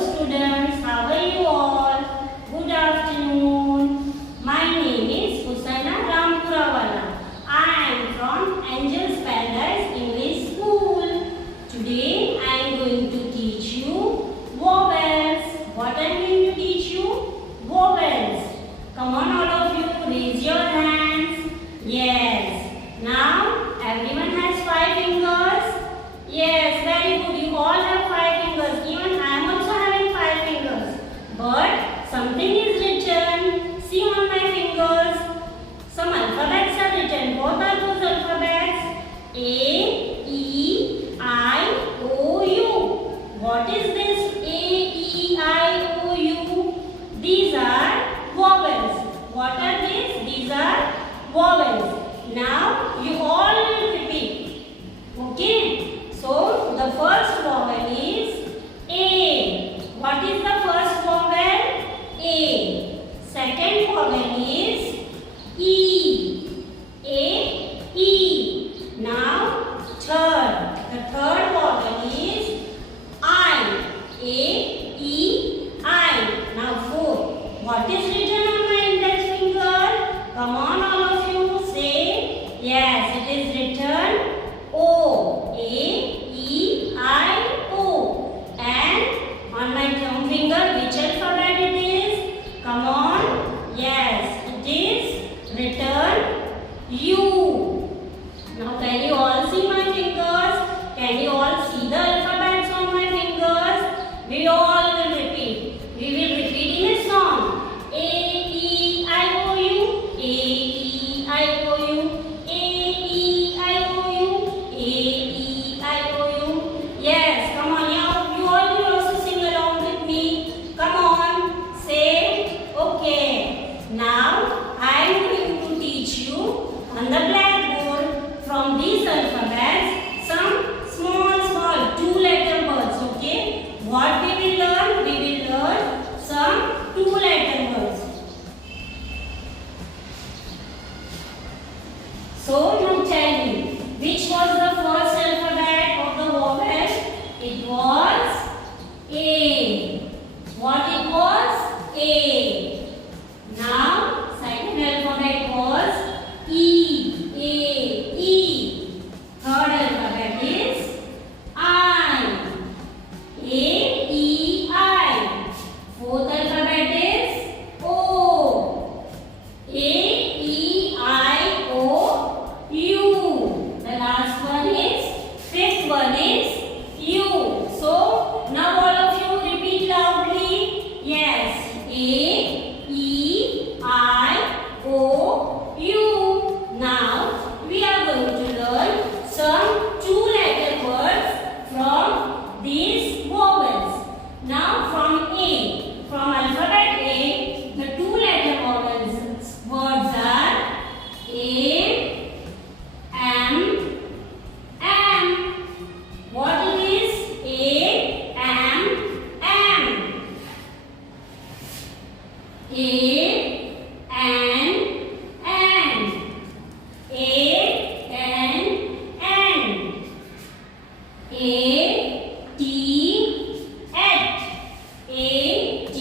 students, how are you all? Good afternoon. My name is Husaina Rampurawala. I am from Angels Paradise English School. Today I am going to teach you vowels. What I am going to teach you? Vowels. Come on all of you, raise your hands. Yes. Now everyone has 5 fingers. Yes, very good. You all have 5 fingers. Even I am also having 5 fingers. But something is written. See on my fingers. Some alphabets are written. What are those alphabets? A, E, I, O, U. What is this A, E, I, O, U? These are vowels. What are these? These are vowels. Now you all will repeat. Okay? So the first vowel is A. What is the first vowel? A. Second vowel is E. A, E. Now third. The third vowel is I. A, E, I. Now fourth. What is written on my index finger? Come on all of you, say. Yes, it is written O. A, E, I, O. And on my thumb finger, which alphabet it is? Come on. Yes, it is written U. Now can you all see my fingers? Can you all see the alphabets on my fingers? We all will repeat. We will repeat in a song. A, E, I, O, U. A, E, I, O, U. A, E, I, O, U. A, E, I, O, U. Yes, come on. You all will also sing along with me. Come on. Say, okay. Now, I am going to teach you on the blackboard from these alphabets some small 2-letter words. Okay. What we will learn? We will learn some 2-letter words. So now tell me, which was the first alphabet of the vowel? It was A. What it was? A. Now second alphabet was E. A. E. Third alphabet is I. A. E. I. Fourth alphabet is O. A. E. I. O. U. The last one is, fifth one is U. So now all of you repeat loudly. Yes. A, E, I, O, U. Now we are going to learn some 2-letter words from these vowels. Now from A, from alphabet A, the 2-letter vowels words are A, M, M. What it is? A, M, M. A, N, N. A, N, N. A, T, Et. A, T,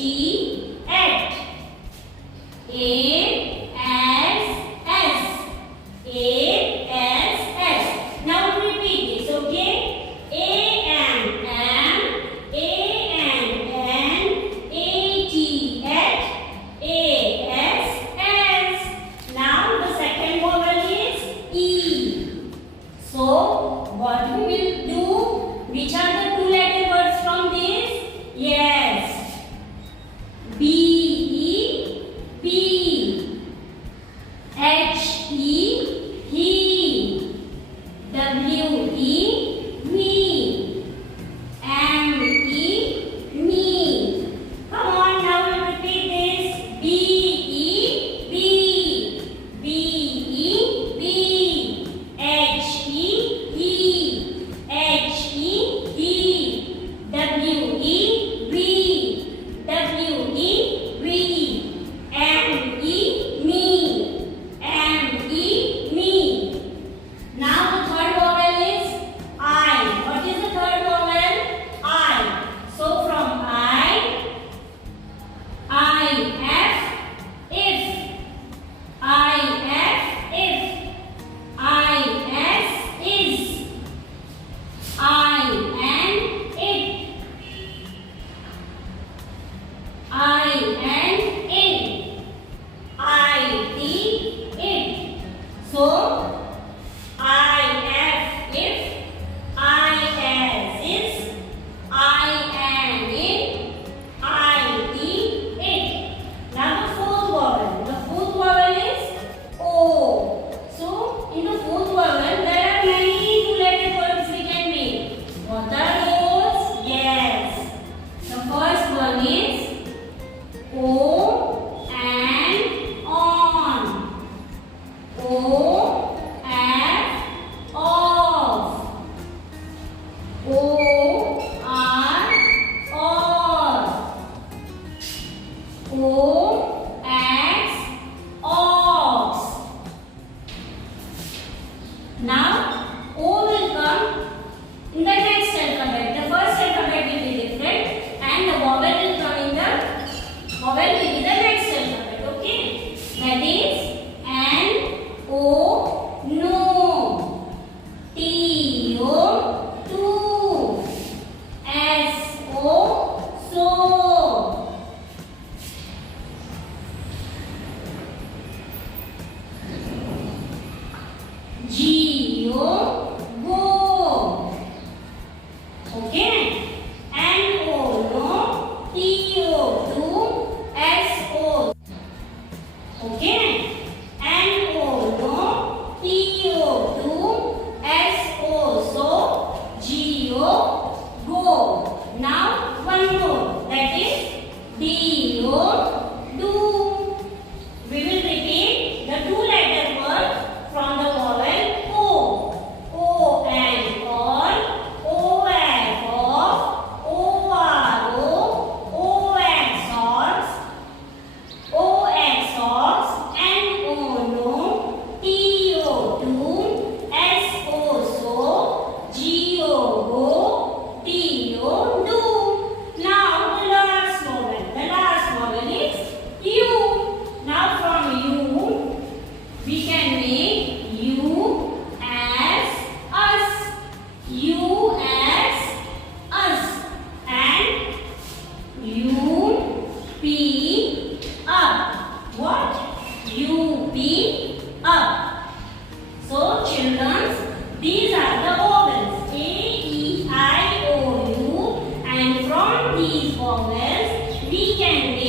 Et. A, S, S. A, S, S. Now repeat this, okay? A, M, M. A, N, N. A, T, Et. A, vowels, we can read